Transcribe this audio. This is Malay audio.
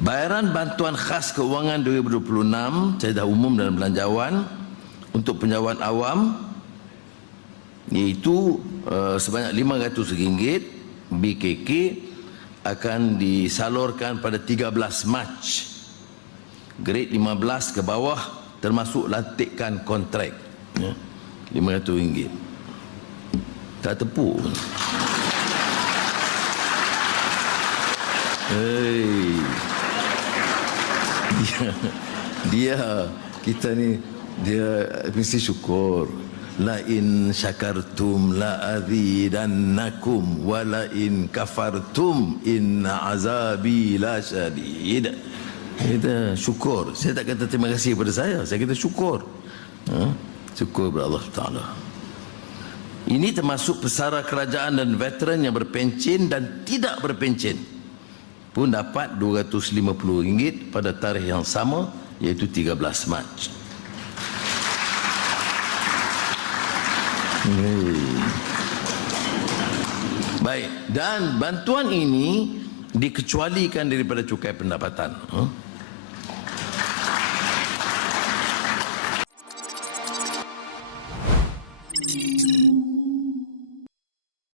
Bayaran bantuan khas keuangan 2026 cadangan umum dan belanjawan untuk penjawatan awam iaitu sebanyak RM500 BKK akan disalurkan pada 13 Mac. Grade 15 ke bawah termasuk lantikan kontrak, ya, RM500. Tak tepuk. Hei, dia kita ni dia mesti syukur. La in syakartum la azidannakum wa la in kafartum inna azabi la syadid. Kita syukur. Saya tak kata terima kasih kepada saya kata syukur. Syukur kepada Allah Taala. Ini termasuk pesara kerajaan dan veteran yang berpencen dan tidak berpencen pun dapat RM250 pada tarikh yang sama, iaitu 13 Mac. Baik, dan bantuan ini dikecualikan daripada cukai pendapatan.